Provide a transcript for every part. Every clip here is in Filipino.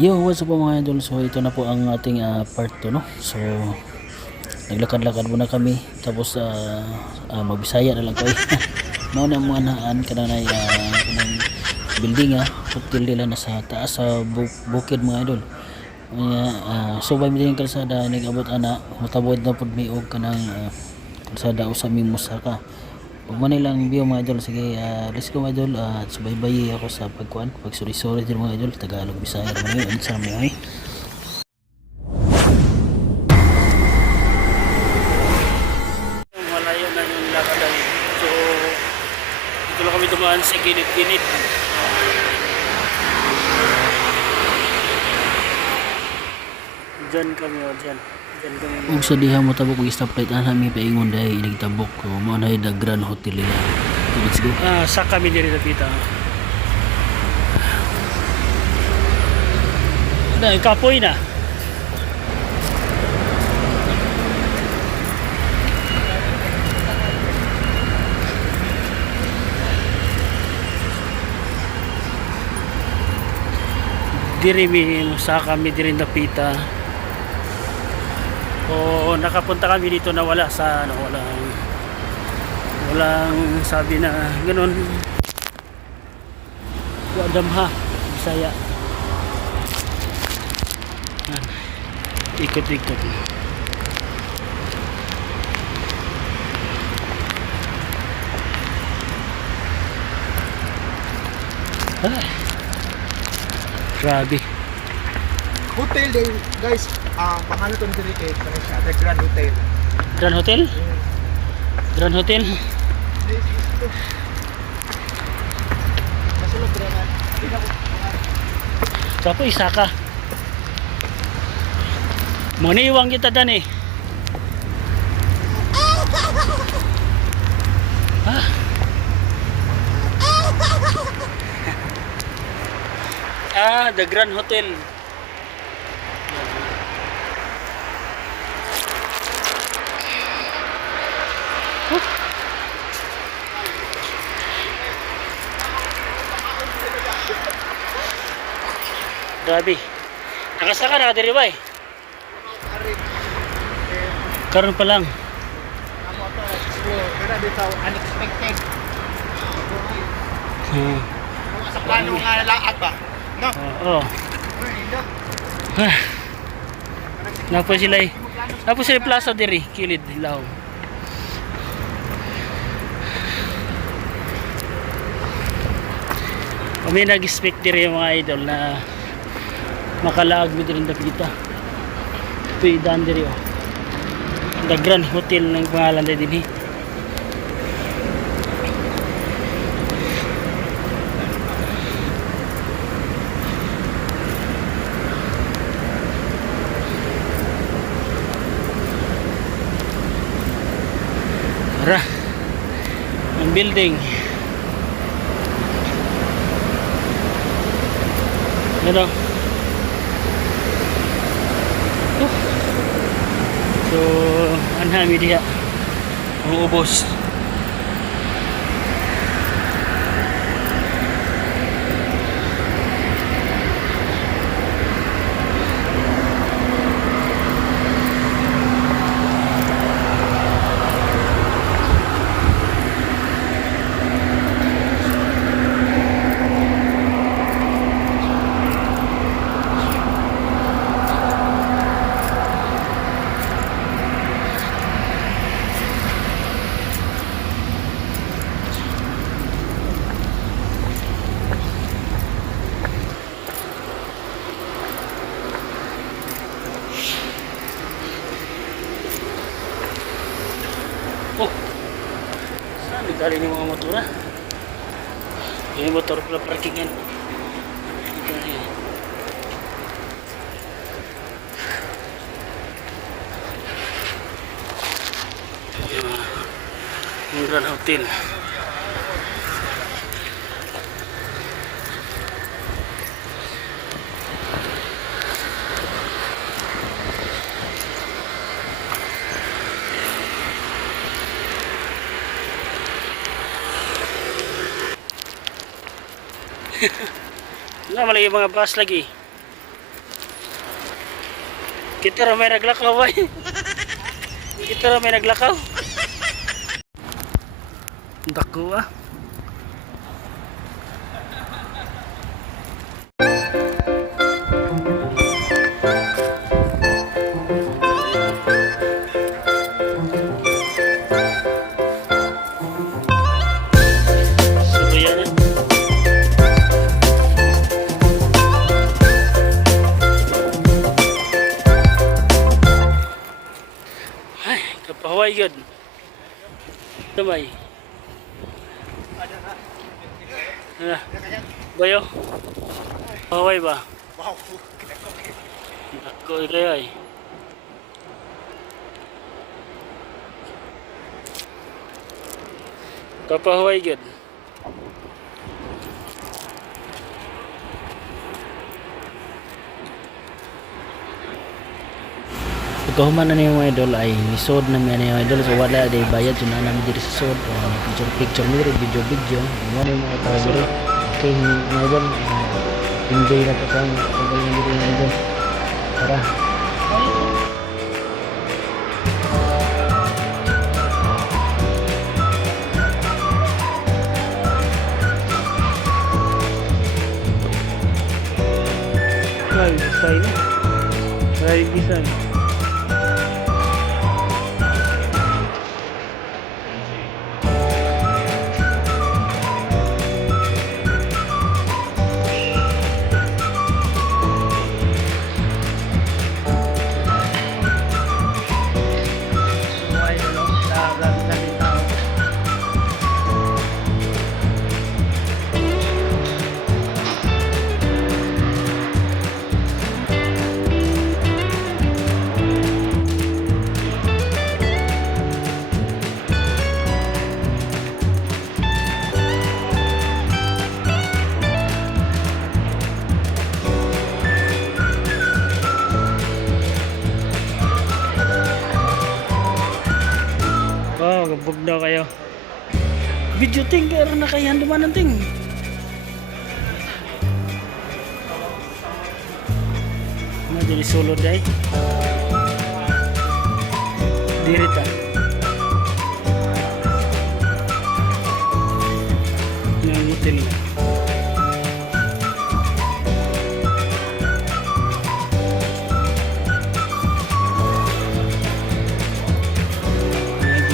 Yo, what's up po mga idol? So ito na po ang ating part 2, no? So naglakad-lakad muna kami tapos magbisaya na lang ko. Mao na mga naan kanang kanang building hotel nila na sa taas sa bukid mga idol. So by midin kalsada nag-abot ana mutabod na pud mi og kanang kalsada usa mi musaka. Ug man lang view mga idol, sige let's go mga idol, subaybay ako sa pagsuri-suri din mga idol, Tagalog Bisaya man yun sa mga malayo na yung lakad ay. So dito lang kami dumaan sa gilid-gilid. Diyan kami diyan kami. Ug sa diha mo tabok og stoplight ana mi paingon dai nagtabok ko mo na the Grand Hotel nila. Let's go. Sa kami diri dapita. Na kapoy na. Diri mi sa kami diri dapita. O nakapunta kami dito na wala sa walang sabi na ganun damha Bisaya. Ikot-ikot grabe Hotel day, guys. Pangalan to diri kay ano siya, The Grand Hotel. Grand Hotel? Grand Hotel? This is to. Masulog dira na. Dito ko. Kapo isa ka. Maniwang kita dan eh. The Grand Hotel. Grabe. Nakasaka na ka diri ba eh? Karon pa lang. Amo to, pero dito unexpected. Sa plano nga laag ba? No. Oo. Napo sila eh. Napo sila plaza diri, kilid hilaw. Kami nag-expect diri mga idol na makalaag mi diri dapita. Ito'y daan diri oh. The Grand Hotel ng pangalan din eh. Tara. Ang building. Ano? So, anhami diha. Ang ubos. Oh, saan galing yung mga motor ha? Yung motor pala parkingan. Yung Grand Hotel. Wala malagi mga bus lagi. Kita ra may naglakaw bay. Kita ra may naglakaw. Dako ah. Subuyan na. Ay, kapahaway yun. Tumay. Bayo. Kapahaway ba? Wow. Ako kayo ay. Kapahaway yun. Pagkahuman na niyo mga idol ay nisod na mga idol so wala day bayad so na namin diri sa sod picture mo rin video mo na mga tao okay mga idol enjoy na po kang pagkahuman diri mga idol tara ay say na ay bisan oh, gabog daw kayo. Video ting, kaya na kayo dumanan ting. Ano, dili solo day? Dirita. Yung hotel na.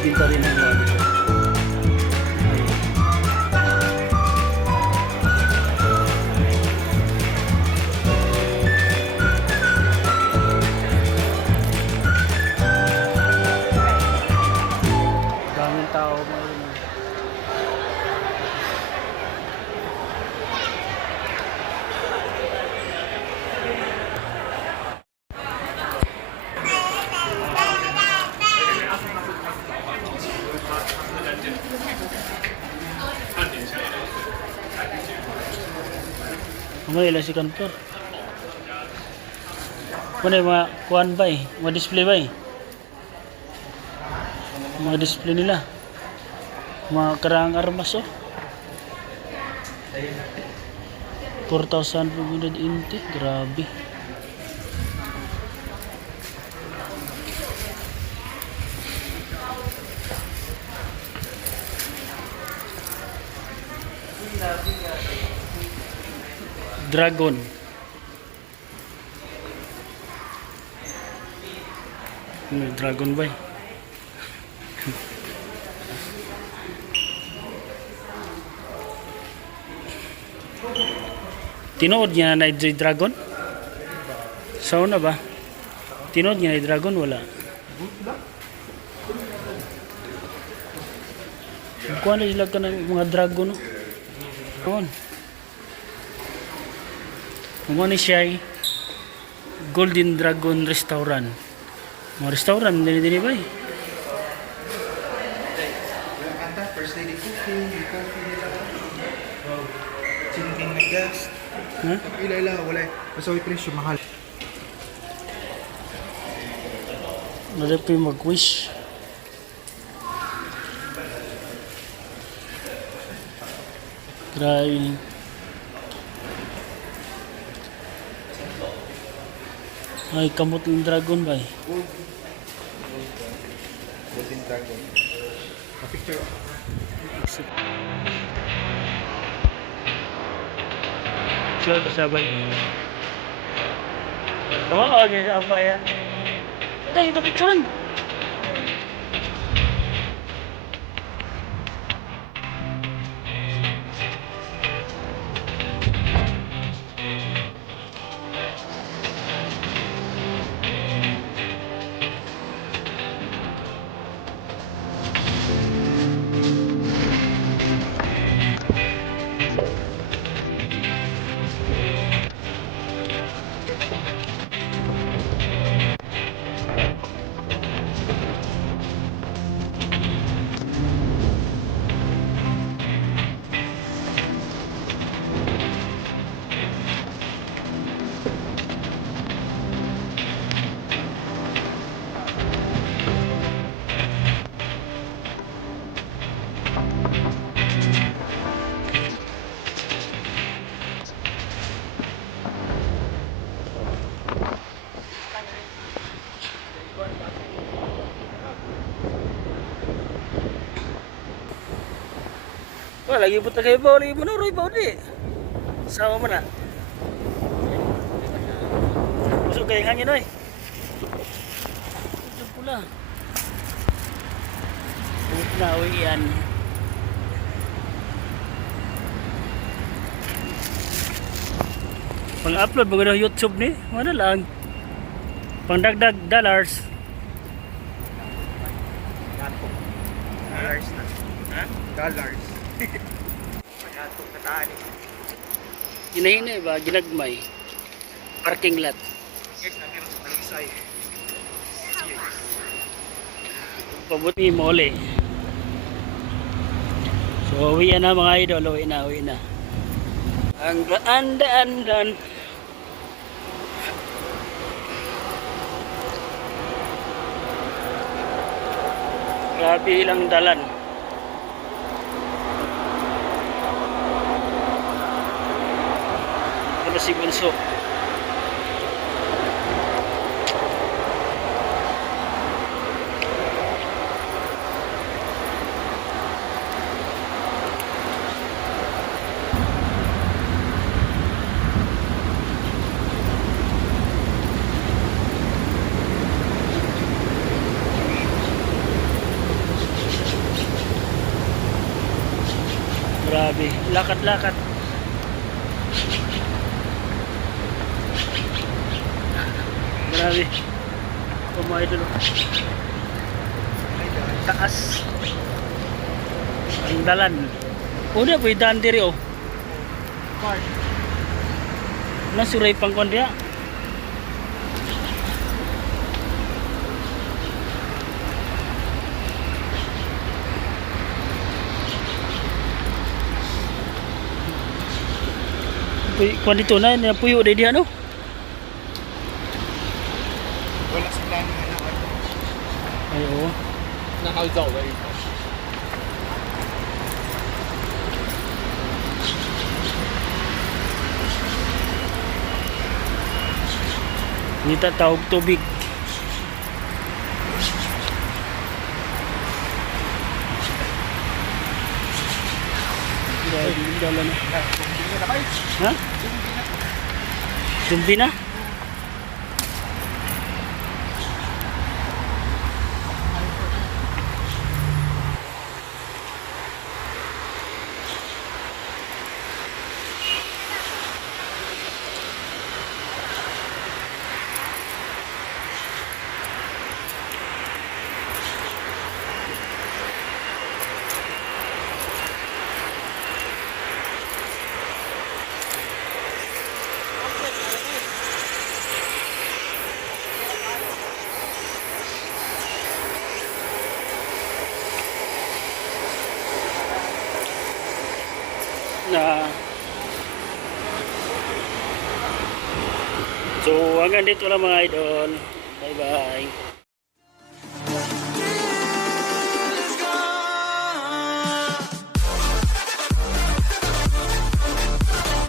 Pinta rin ang wala. Daming tao mga yun. Ano ilang si kantor? Ano yung mga kuhan ba eh? Mga display ba eh? Mga display nila. Mga karaang armas oh. 4,580. Grabe. Dragon. Dragon ba? Tinood niya na dragon? Sauna ba? Tinood niya na dragon? Wala. Kuha na sila ka ng mga dragon. Kuha na siya ay Golden Dragon Restaurant. Mga restaurant, dini ba eh? First lady cooking, coffee nila. Sinking na gas. Ha? Ila, wala. Basta may presyo, mahal. Marami pa yung mag-wish. Grabe. Ay, kamot ng dragon ba eh. Golden Dragon. Pa-picture. Sure, sabay. Tama ka, ganyan apa yan. Ito, ito picturean. Wah, lagi putar kayak bau lagi bener Roy bau di. Sama mana? Masuk ke yang angin Roy. Itu pula. Nah, wian. Pang-upload bago YouTube ni, mana lang. Pangdagdag dollars. Dollars na. Ha? Dollars. Magatong kataan eh. Hinahinay ba ginagmay? Parking lot. Guys, namin sa Talisay. Pabuti mo uli. So, uwi na mga idol, uwi na. Ang daan. Grabe ilang dalan. Ito si Bunso. Grabe, lakad-lakad. Grabe. Kumain dulu. Taas. Ang dalan. Udah po idan diri oh. Park. Nasuray pang kon dia. Kuan dito na puyo day dia no. Wala sa plano na naman. Ay oo. Nakauzaw ba ito? Dito tawag tubig. Grabe yung dalan na. Tingnan na kayo. Ha? Tumbi na? Na so hanggang dito lang mga idol, bye bye.